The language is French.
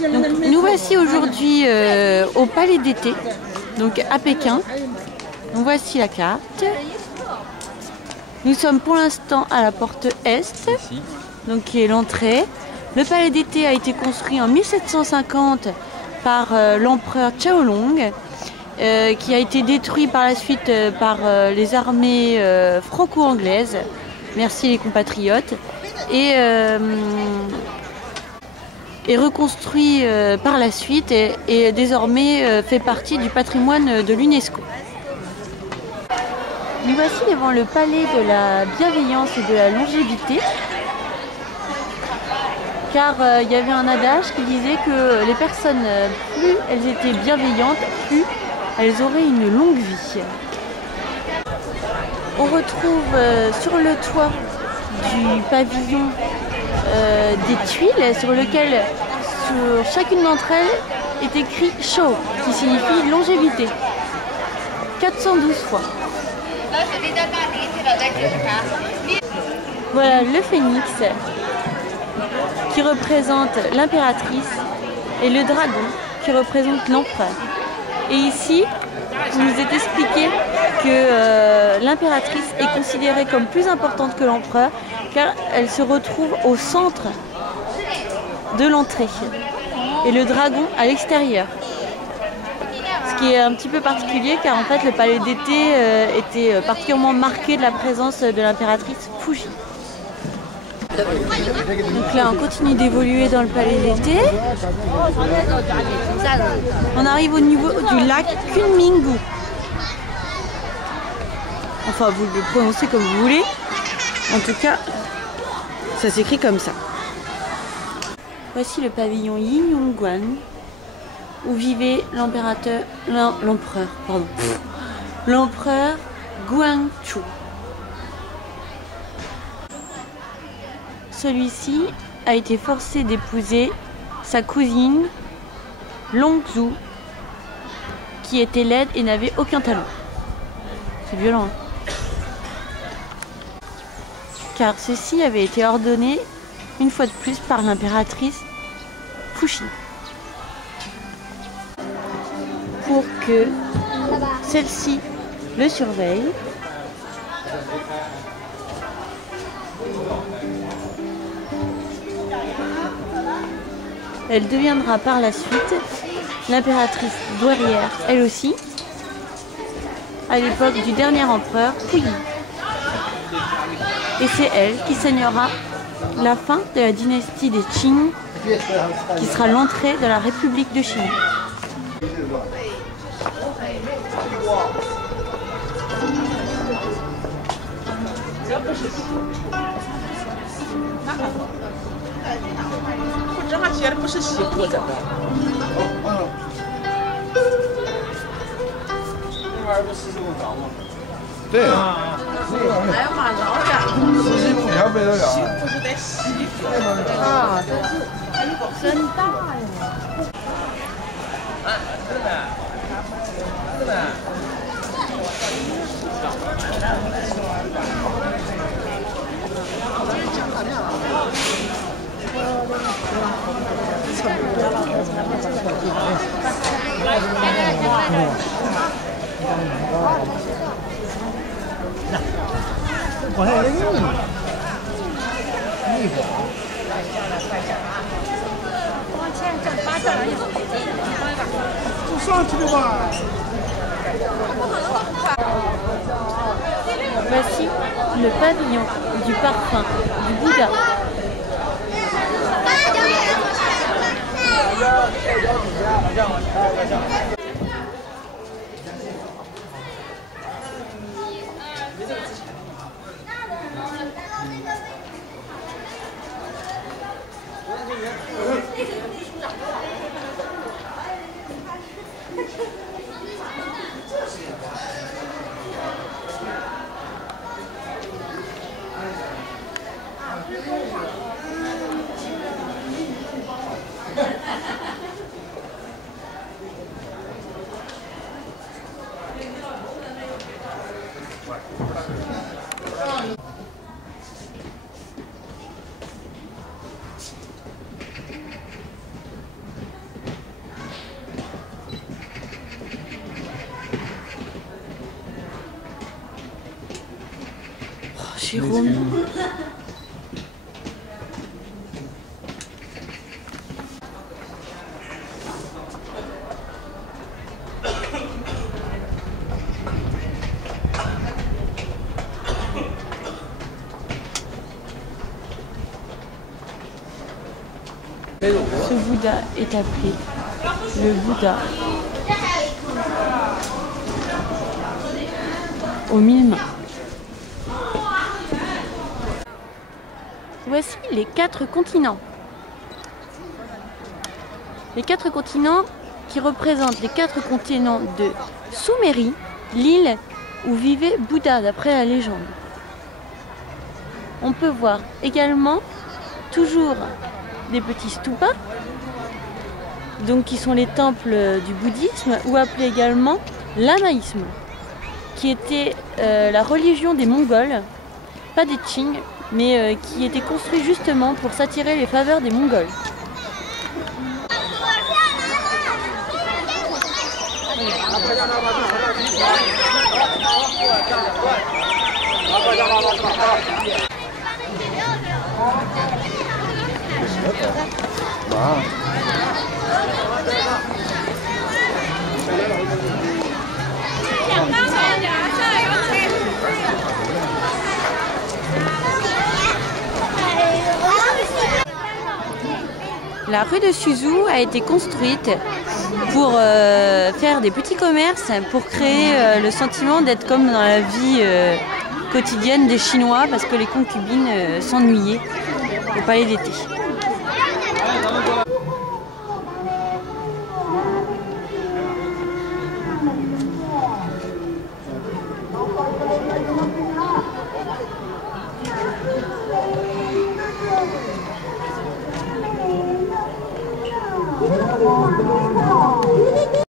Donc, nous voici aujourd'hui au Palais d'été, donc à Pékin. Donc voici la carte. Nous sommes pour l'instant à la porte Est, donc qui est l'entrée. Le Palais d'été a été construit en 1750 par l'empereur Chaolong, qui a été détruit par la suite par les armées franco-anglaises. Merci les compatriotes. Et reconstruit par la suite et désormais fait partie du patrimoine de l'UNESCO. Nous voici devant le palais de la bienveillance et de la longévité, car il y avait un adage qui disait que les personnes, plus elles étaient bienveillantes, plus elles auraient une longue vie. On retrouve sur le toit du pavillon des tuiles sur lequel, sur chacune d'entre elles, est écrit Shou, qui signifie longévité. 412 fois. Voilà le phénix qui représente l'impératrice et le dragon qui représente l'empereur. Et ici, il nous est expliqué que l'impératrice est considérée comme plus importante que l'empereur car elle se retrouve au centre de l'entrée et le dragon à l'extérieur. Ce qui est un petit peu particulier car en fait le palais d'été était particulièrement marqué de la présence de l'impératrice Fuji. Donc là on continue d'évoluer dans le palais d'été. On arrive au niveau du lac Kunminggu. Enfin vous le prononcez comme vous voulez. En tout cas, ça s'écrit comme ça. Voici le pavillon Yingyongguan où vivait l'empereur Guangxu. Celui-ci a été forcé d'épouser sa cousine Longzhu, qui était laide et n'avait aucun talent. C'est violent, hein. Car ceci avait été ordonné une fois de plus par l'impératrice Fuji pour que celle-ci le surveille Elle deviendra par la suite l'impératrice douairière, elle aussi, à l'époque du dernier empereur Puyi. Et c'est elle qui signera la fin de la dynastie des Qing, qui sera l'entrée de la République de Chine. Voici le pavillon du parfum du Bouddha. Jérôme. Ce Bouddha est appelé le Bouddha aux 1000 mains. Voici les 4 continents. Les 4 continents qui représentent les 4 continents de Sumérie, l'île où vivait Bouddha d'après la légende. On peut voir également toujours des petits stupas, donc qui sont les temples du bouddhisme, ou appelés également lamaïsme, qui était la religion des Mongols, pas des Qing, mais qui était construit justement pour s'attirer les faveurs des Mongols. La rue de Suzhou a été construite pour faire des petits commerces, pour créer le sentiment d'être comme dans la vie quotidienne des Chinois, parce que les concubines s'ennuyaient au palais d'été.